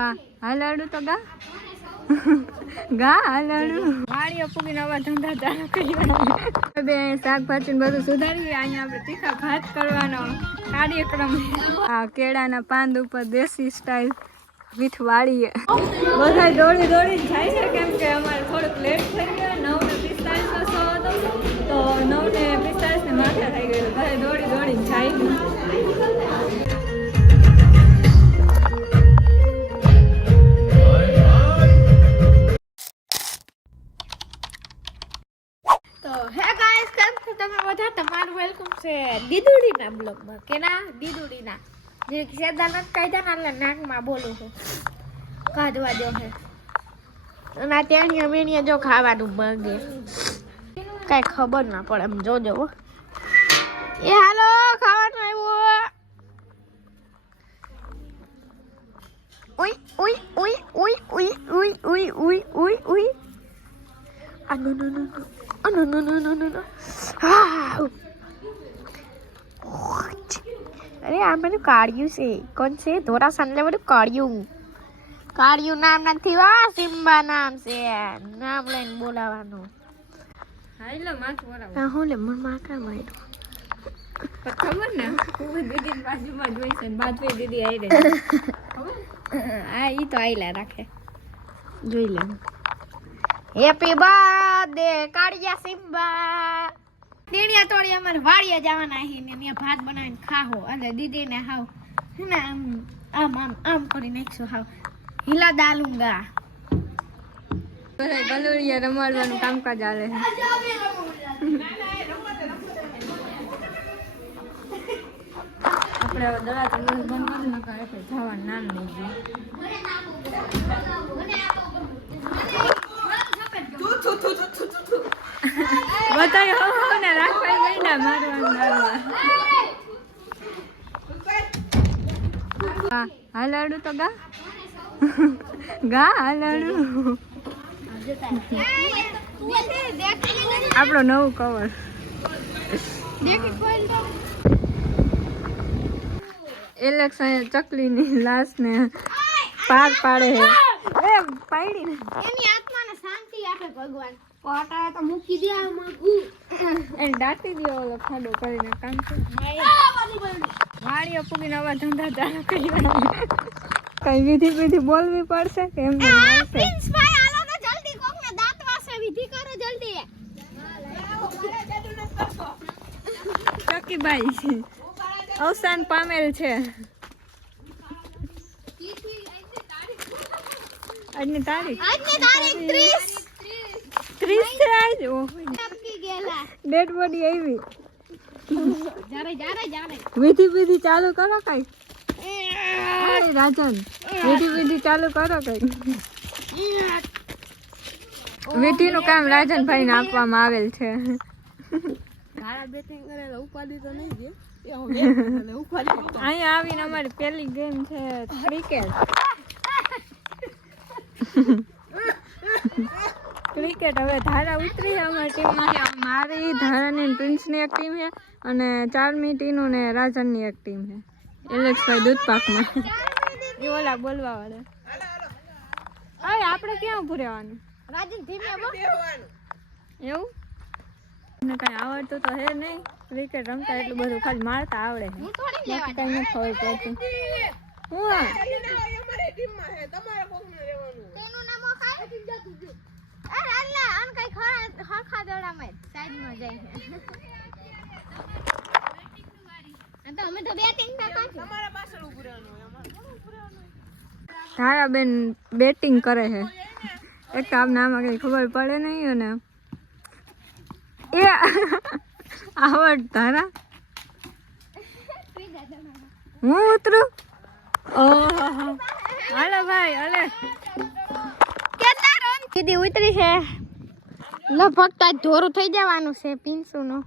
હાલાડું તો ગા ગા હાલાડું વાડીઓ પૂગી નવા ધંધા ચાલુ કર્યા બે શાકભાજી બધું સુધારી અહીંયા આપણે તીખા ભાત કરવાનો કાર્યક્રમ આ કેળાના પાંદ ઉપર દેશી સ્ટાઇલ વિથ વાડીએ બધા દોડી દોડી જાય છે કેમ કે અમારે થોડુંક લેટ થઈ ગયો 9:45 શો હતો તો 9:45 માથે થઈ ગયું બધા દોડી દોડી જાય વેલકમ છે દીદુડીના બ્લોગમાં કેના દીદુડીના જે સેદાનત કાયદા ના નાકમાં બોલું છું કાઢવા દો છે અને ત્યાંની અમેનિયા જો ખાવાનું માંગે કઈ ખબર ના પડે એમ જોજો એ હાલો ખાવાનું આવ્યું ઉઈ ઉઈ ઉઈ ઉઈ ઉઈ ઉઈ ઉઈ ઉઈ ઉઈ ઉઈ આ નો નો નો નો નો નો નો નો નો અરે આ બધું કાળિયું છે કોણ છે ધોરા સાંજે બધું કાળિયું નામ નથી વા સિમ્બા નામ છે નામ લઈને બોલાવાનું હાલો માથ બોલાવ હું લે મન માકા માર્યું ખબર ને દીદી બાજુમાં જોઈ છે બાજુ દીદી આવી રહી ખબર આ ઈ તો આઈલા રાખે જોઈ લે હેપી બર્થડે કાળિયા સિમ્બા ડીણિયા તોડી અમારે વાડીએ જવાના હી ને ત્યાં ભાત બનાવીને ખાહો અને દીદીને હાવ હે ને આમ આમ આમ કરી નાખશું હાવ હિલા દાલુંગા બધા ગલોડિયા રમાડવાનું કામકાજ ચાલે છે આપણે હવે દડા તો બંધ કરી નાખા એટલે જવાનું નામ નહીં ગયું બતાવી હો ને રાખવા ગઈ મારવા હાલાડું તો ગા ગા હાલાડું આપણો નવું કવર ઇલેક્શન ચકલીની લાશ ને પાર પાડે છે એ પાડી ને એની આત્માને શાંતિ આપે ભગવાન કોટા તો મૂકી દે આમાં એને દાટી દો ઓલો ખાડો કરીને કામ છે વાડીઓ પૂગીને આવા ધંધા ચાલુ કર્યા કઈ વિધિ બોલવી પડશે કે એમ પ્રિન્સ ભાઈ હાલો ને જલ્દી કોકને દાંત વાસે વિધિ કરો જલ્દી ચકીબાઈ છે અવસાન પામેલ છે આજની તારીખ 30 છે આજ ડેડ બોડી આવી વિધિ ચાલુ કરો કઈ રાજન વિધિ ચાલુ કરો કઈ વિધિ નું કામ રાજન ભાઈ ને આપવામાં આવેલ છે અહીંયા આવીને અમારી પેલી ગેમ છે ક્રિકેટ હવે ધારા ઉતરી છે અમારી ટીમમાં મારી ધારાની પ્રિન્સની એક ટીમ છે અને ચારમી ટીનું ને રાજનની એક ટીમ છે એલેક્સભાઈ દૂધપાકમાં એ ઓલા બોલવા વાળા હવે આપણે ક્યાં ઉભું રહેવાનું રાજન ધીમે એવું મને કઈ આવડતું તો હે નહીં ક્રિકેટ રમતા એટલું બધું ખાલી મારતા આવડે છે કઈ નથી ખબર પડતી હું ધારાબેન બેટિંગ કરે છે એક તો આપને આમાં કઈ ખબર પડે નહીં અને એ આવડ ધારા હું ઉતરું ઓહો હાલો ભાઈ હાલે સીધી ઉતરી છે લગભગ તો ધોરું થઈ જવાનું છે પિન્સુ નું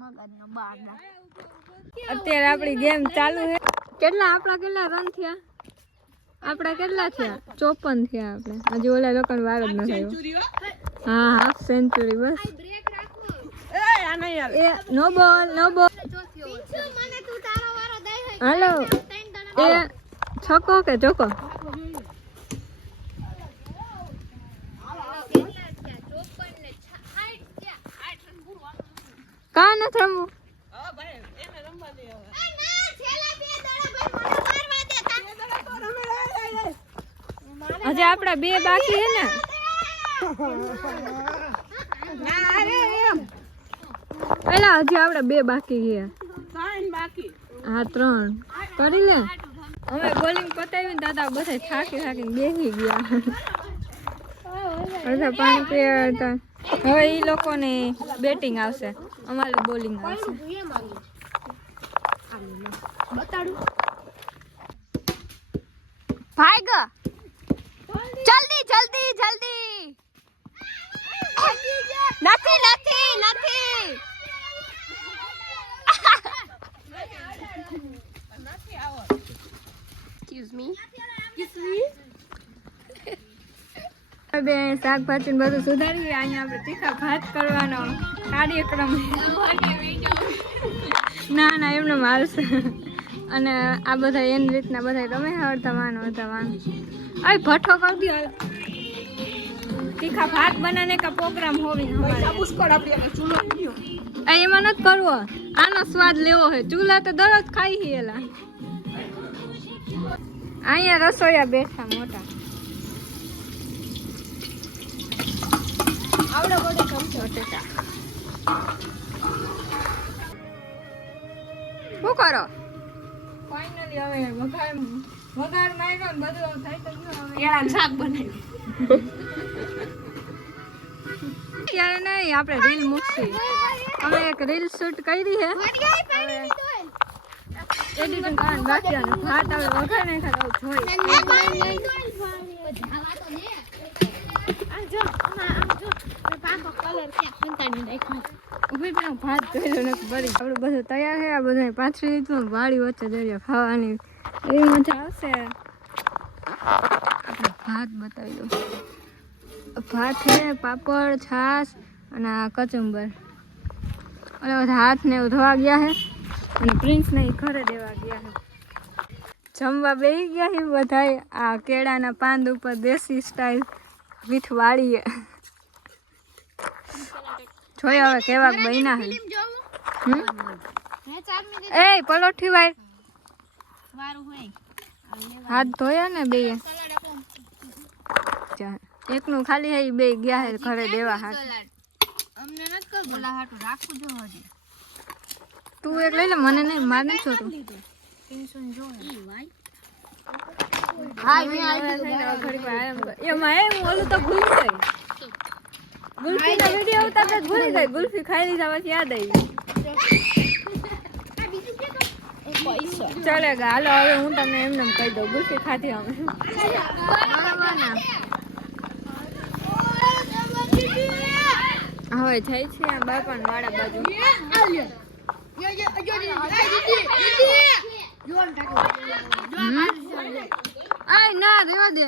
મગજનો બારનો અત્યારે આપણી ગેમ ચાલુ છે. કેટલા રન થયા? આપણા કેટલા થયા? 54 થયા આપણે. હજી ઓલા લોકોને વાર જ ન થયો. હા, હાફ સેન્ચુરી બસ. બ્રેક રાખો એ નો બોલ. મને તું તારો વારો દઈ હોય હાલો એ છકો કે ચોકો? કા નથી રમવું? હજી આપડા 2 બાકી હે ને? એલા હજી આપડા 2 બાકી છે. હા 3 કરી લે. અમે બોલિંગ પતાવી ને દાદા બધા થાકી બેસી ગયા. અડધા પાણી પીયા હતા. હવે ઈ લોકોને બેટિંગ આવશે, અમારે બોલિંગ આવશે. ભાગ જલ્દી જલ્દી જલ્દી. નથી નથી નથી. બે શાકભાજી બધું સુધારી. અહીંયા આપણે તીખા ભાત કરવાનો કાર્યક્રમ. ના એમને મારશે. અને આ બધા એની રીતના બધા રમે અડધા માનો. અરે ભઠ્ઠો કરી દો. તીખા ભાત બનાને કા પ્રોગ્રામ હોવી એમાં નથી કરવો. આનો સ્વાદ લેવો હોય. ચૂલા તો દરરોજ ખાઈ હેલા. અહીંયા રસોઈયા બેઠા મોટા. આવડો બધો ચમચો બટેટા. શું કરો? ફાઇનલી હવે વઘાર માર્યો ને બધું થઈ તો ગયું. હવે શાક બનાવ્યું. ત્યારે નહીં, આપણે રીલ મૂકશી. અમે એક રીલ શૂટ કરી છે. એડિટિંગ કરવાનું બાકી અને ભાત આવે વઘાર નહીં ખાતા જોઈ. ભાત જોઈ લો બરી. આપણું બધું તૈયાર છે. આ બધા પાછળ લીધું વાડી વચ્ચે દરિયા ખાવાની એવી મજા આવશે. આપણે ભાત બતાવી દઉં. ભાત છે, પાપડ, છાશ અને આ કચુંબર. અને બધા હાથ ને એવું ધોવા ગયા છે. અને પ્રિન્સને ઘરે દેવા ગયા છે. જમવા બેસી ગયા છે બધા. આ કેળાના પાન ઉપર દેશી સ્ટાઇલ વિથ વાળીએ. જોઈ હવે કેવા બન્યા છે. એ પલોઠી ભાઈ હાથ ધોયા ને બે. એકનું ખાલી હે બે ગયા હે ઘરે દેવા હાથ. અમને નથી કર બોલા હાટું રાખું જો હજી. તું એક લઈ લે, મને નહીં, માર નહીં છોટું. 300 જો ઈ ભાઈ. હા મે આવી ગયો ઘડી પર આરામ કર. એમાં એ હું ઓલું તો ભૂલી ગઈ. ગુલ્ફીના વિડિયો ઉતાર તો ભૂલી ગઈ. ગુલ્ફી ખાઈ લીધા પછી યાદ આવી. ચલેગા. હાલો હવે હું તમને એમને કહી દઉં. ગુલ્ફી ખાધી અમે. હવે જાય છે આ બાપાને વાડા બાજુ. આય ના રેવા દે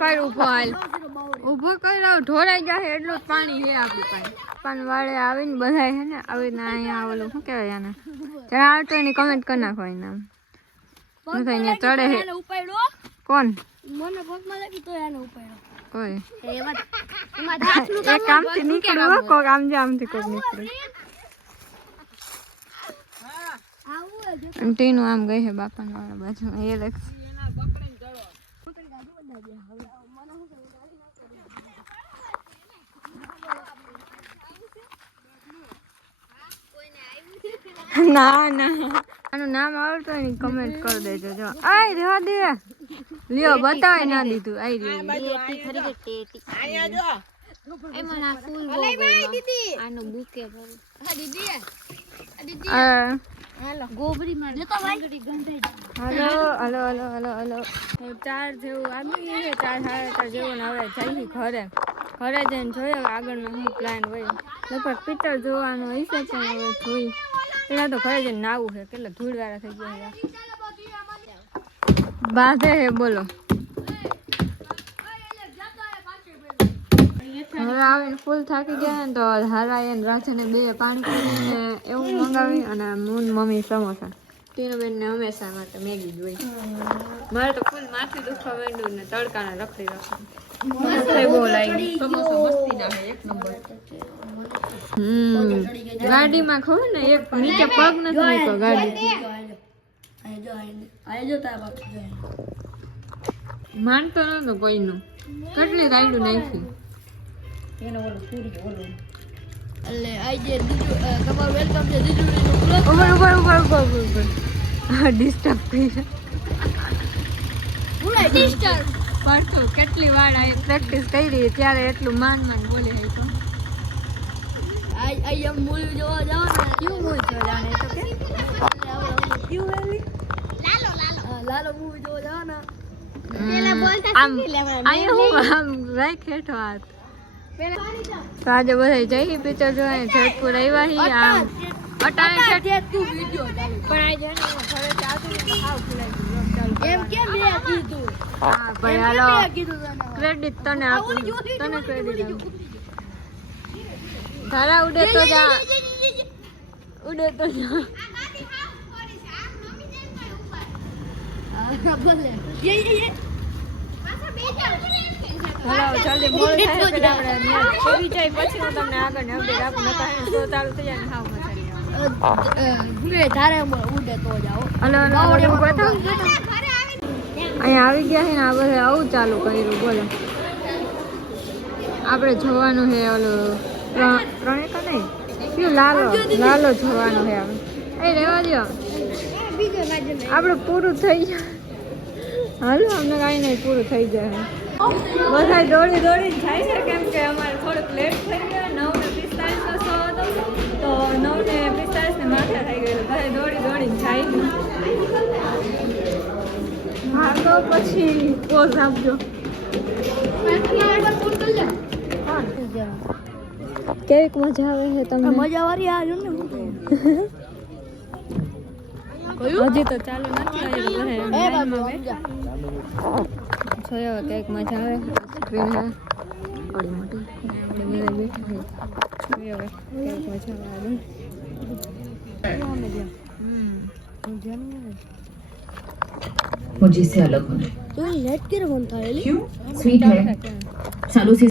કઈ ઉભો હાલ. ઉભો કરી ઢોરાઈ ગયા છે એટલું જ પાણી છે આપણી પાસે. પણ વાળે આવીને બધા છે ને આવી ને અહીંયા ઓલું શું કહેવાય આને જરા આવતો એની કમેન્ટ કરી નાખો. એના અહીંયા ચડે છે. કોણ? મને પગમાં લાગી તો એને ઉપાડ્યો. કોઈ એક કામથી નીકળ્યું. કોક આમથી કોક નીકળ્યું. ટીનું આમ ગઈ છે બાપાને વાળા બાજુ. એ લક્ષ ના આનું નામ આવડતું હોય ને કમેન્ટ કરી દેજો. જો આય રેવા દે. લ્યો બતાવે ના દીધું. આઈ રહ્યું આનો બુકે હલો 4 જેવું આવી ગયું છે. 4 સાડા 4 જેવું ને હવે જઈ ઘરે. ઘરે જઈને જોઈએ હવે આગળનો શું પ્લાન હોય. લગભગ પિક્ચર જોવાનો હશે પણ હવે જોઈ પેલા તો ઘરે જઈને નાવું છે. કેટલા ધૂળવાળા થઈ ગયા છે. બાંધે હે બોલો. હવે આવીને ફૂલ થાકી ગયા ને તો હારા એને રાજાને બે પાણી પીને એવું મંગાવી અને મૂન મમ્મી સમોસા. ટીનુબેન ને હંમેશા માટે મેગી જોઈ. મારે તો ફૂલ માથું દુખવા માંડ્યું ને તડકાને રખડી બહુ લાગી. ગાડીમાં ખબર ને એક નીચે પગ નથી મૂકો ગાડી માનતો નતો કોઈનું. કેટલી રાઈડું નાખી. ડિસ્ટર્બ પડતું કેટલી વાર પ્રેક્ટિસ કરી ત્યારે એટલું માન બોલે તો મૂવી જોવા જવાનું. ક્યું મૂવી જોવા જાણે તો કે લાલો મૂવી જોવા જવાના. તો આજે બધા જઈ પિક્ચર જોવા જેતપુર આવ્યા આમ અટાણે ક્રેડિટ તને આપું. તને ક્રેડિટ આપું. ધારા ઉડે તો જા ઉડે તો જા. જલ્દી મોડું થાય પેલા આપણે આવી જાય પછી હું તમને આગળ ને અપડેટ આપું. નકા શો ચાલુ થઈ જાય ને હાવ મજા નહીં આવે. ઉડે તો જાઓ. અહીંયા આવી ગયા છે ને આ બધા આવું ચાલુ કર્યું. બોલો આપણે જોવાનું છે ઓલું ત્રણેકા નહીં કયું લાલો જોવાનું છે. આપણે એ રહેવા દો આપણે પૂરું થઈ જાય. હાલો અમને કાંઈ નહીં પૂરું થઈ જાય. બધા દોડી જાય છે કેમ કે અમારે થોડુંક લેટ થઈ ગયું. 9:45 શો હતો તો 9:45 માથે થઈ ગયું. બધા દોડીને જાય. હા તો પછી પોઝ આપજો. કેવીક મજા આવે છે તમને? મજા વાળી આવ્યો ને હજી તો ચાલુ નથી. જોયો કેક મજા આવે. સ્ક્રીન હે બડી મોટી આપણે મેરે બેઠા છે. જોયો કેક મજા આવે. मुझे इससे अलग होना है। तो लेट के रहो था क्यों? स्वीट है सालों से